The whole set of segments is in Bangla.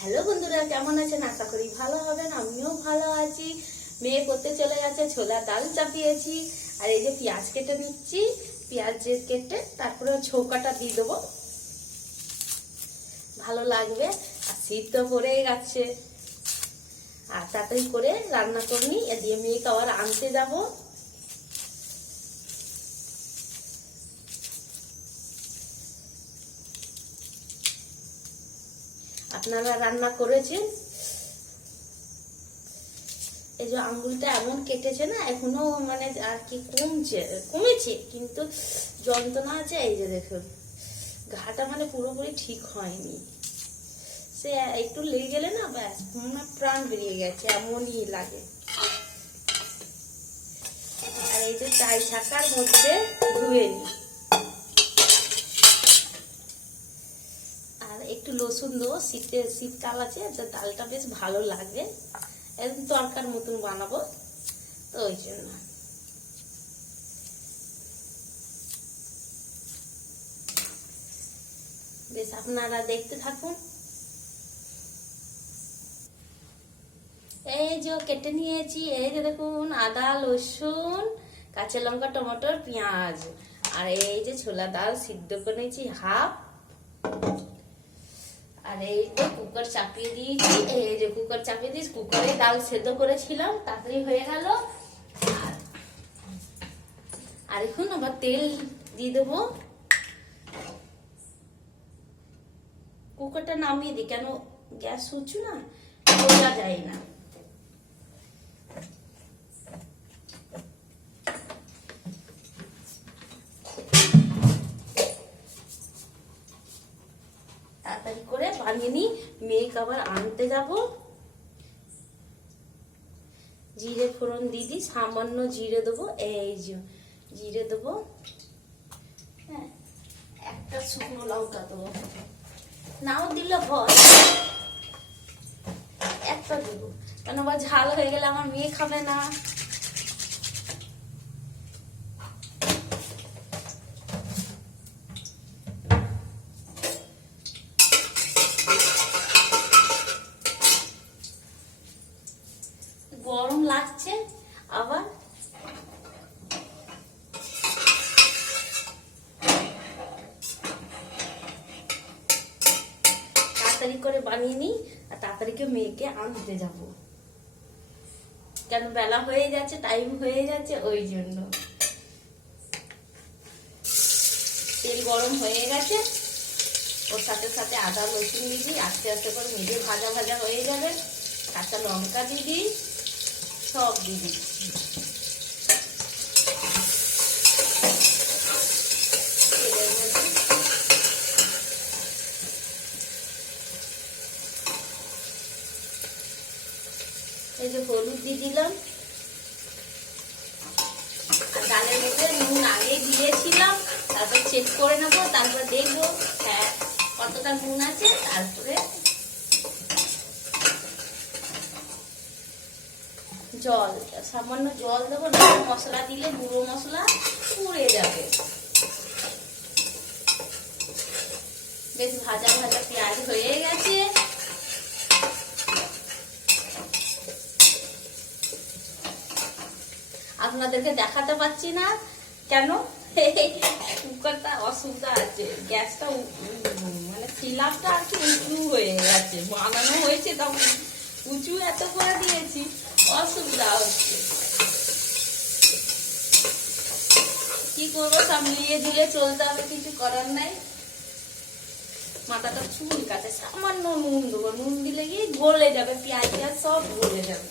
হ্যালো বন্ধুরা, কেমন আছেন? আশা করি ভালো হবেন। আমিও ভালো আছি। মেয়ে করতে চলে গেছে, ছোলার ডাল চাপিয়েছি। আর এই যে পেঁয়াজ কেটে নিচ্ছি, পেঁয়াজ কেটে তারপরে ছৌকাটা দিয়ে দেবো, ভালো লাগবে। আর শীত তো পড়েই গেছে, আর তাড়াতাড়ি করে রান্না করিনি। এ দিয়ে মেয়েকে আবার আনতে যাবো। আপনারা রান্না করেছেন? এই যে আঙ্গুলটা এমন কেটেছে না, এখনো মানে আর কি কমেছে, কিন্তু যন্ত্রণা আছে। এই যে দেখুন, ঘাটা মানে পুরোপুরি ঠিক হয়নি। সে একটু লেগে গেলে না ব্যাস প্রাণ বেরিয়ে গেছে, এমনই লাগে। আর এই যে চাই ছাকার মধ্যে ধুয়ে নি, আর একটু রসুন দেবো। শীতকাল আছে তো ডালটা বেশ ভালো লাগবে, একদম তরকার মতন বানাবো, তো ওই জন্য। বেশ আপনারা দেখতে থাকুন। এই যে কেটে নিয়েছি, এই যে দেখুন, আদা, রসুন, কাঁচা লঙ্কা, টমেটো, পেঁয়াজ। আর এই যে ছোলা ডাল সিদ্ধ করে নিয়েছি হাফ। আর এই যে কুকার চাপিয়ে দিয়েছি, এই যে কুকার চাপিয়ে দিয়েছি, কুকারে ডাল সেদ্ধ করেছিলাম, তাড়াতাড়ি হয়ে গেল। আর এখন আবার তেল দিয়ে দেবো। কুকারটা নামিয়ে দিই, কেন গ্যাস উঁচু না, বোঝা যায় না। তাড়াতাড়ি করে বানিয়ে নিই, মেয়েকে আবার আনতে যাব। জিরে ফোড়ন দিয়ে দিই, সামান্য জিরে দেবো। এই যে জিরে দেবো, হ্যাঁ, একটা শুকনো লঙ্কা দেবো, নাও দিলে হয়, একটা দেবো, কেন আবার ঝাল হয়ে গেলে আমার মেয়ে খাবে না। গরম লাগছে আবার। তাড়াতাড়ি করে বানিয়ে নিই, আর তাড়াতাড়ি করে মেয়েকে আনতে যাব, কেন বেলা হয়ে যাচ্ছে, টাইম হয়ে যাচ্ছে, ওই জন্য। তেল গরম হয়ে গেছে, ওর সাথে সাথে আদা রসুন দিয়ে দিই, আস্তে আস্তে করে মেজে ভাজা ভাজা হয়ে যাবে। কাঁচা লঙ্কা দিয়ে দিই, সব দিয়ে দিচ্ছি। এই যে হলুদ দিয়ে দিলাম, আর ডালের মধ্যে নুন আগে দিয়েছিলাম, তারপর চেক করে নেবো, তারপর দেখবো হ্যাঁ কতটা নুন আছে। তারপরে জল, সামান্য জল দেবো, মশলা দিলে গুঁড়ো মশলা পুড়ে যাবে। বেশ ভাজা ভাজা পেঁয়াজ হয়ে গেছে। আপনাদেরকে দেখাতে পাচ্ছি না, কেন কুকারটা অসুবিধা আছে, গ্যাসটা মানে সিলাপটা আর কি উঁচু হয়ে গেছে, বানানো হয়েছে তখন উঁচু এত করে দিয়েছি, অসুবিধা হচ্ছে। কি করবো, সামলিয়ে দিয়ে চলতে হবে, কিছু করার নাই। মাথাটা চুল কাটে, সামান্য নুন দেবো, নুন দিলে গিয়ে গলে যাবে, পেঁয়াজ সব গলে যাবে।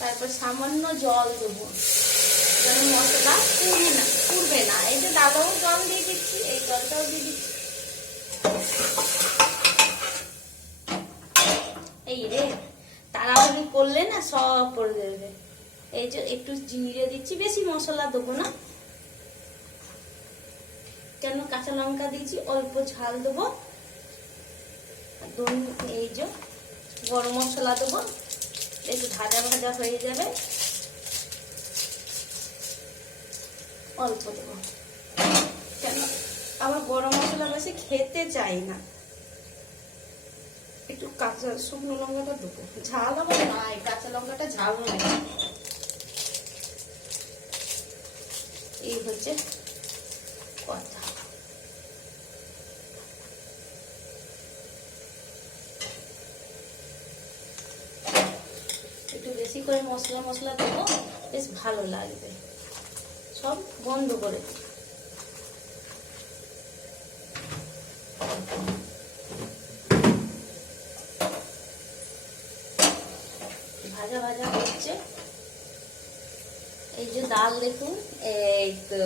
তারপর সামান্য জল দেবো, যেন মশলা পুড়বে না। এই যে দাদাও জল দিয়ে দিচ্ছি, এই জলটাও দিয়ে দিচ্ছি। এই রে, তাড়াহুড়ি করলে না সব পড়ে যাবে। এই যে একটু জিরে দিচ্ছি, বেশি মশলা দেবো না, কেন কাঁচা লঙ্কা দিচ্ছি, অল্প ঝাল দেবো। এই যে গরম মশলা দেবো, একটু ভাজা ভাজা হয়ে যাবে। অল্প দেবো, কেন আবার গরম মশলা বেশি খেতে চাই না। একটু কাঁচা শুকনো লঙ্কাটা দেবো, ঝাল আবার নাই, কাঁচা লঙ্কাটা ঝাল হয় না। এই হচ্ছে কথা। একটু বেশি করে মশলা মশলা দেবো, বেশ ভালো লাগবে। সব বন্ধ করে দিই। ভাজা ভাজা হচ্ছে। এই যে ডাল দেখুন, এই তো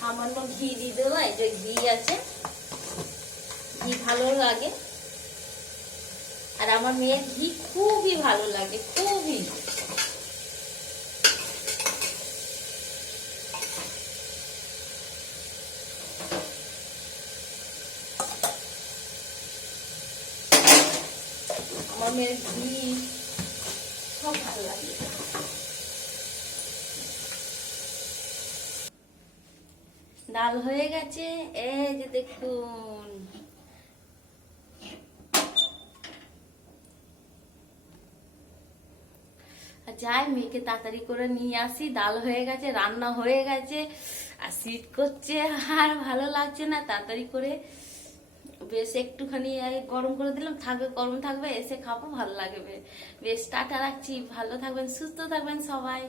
সামান্য ঘি দিয়ে দেবো। এই যে ঘি আছে, ঘি ভালো লাগে, আর আমার মেয়ের ঘি খুবই ভালো লাগে, খুবই। আমার মেয়ের ঘি সব ভালো লাগে। ডাল হয়ে গেছে, এই যে দেখুন। যাই, মেয়েকে তাড়াতাড়ি করে নিয়ে আসি। ডাল হয়ে গেছে, রান্না হয়ে গেছে, আর শীত করছে, আর ভালো লাগছে না। তাড়াতাড়ি করে বেশ একটুখানি গরম করে দিলাম, থাকবে, গরম থাকবে, এসে খাবো, ভালো লাগবে। বেশ টাটা রাখছি, ভালো থাকবেন, সুস্থ থাকবেন সবাই।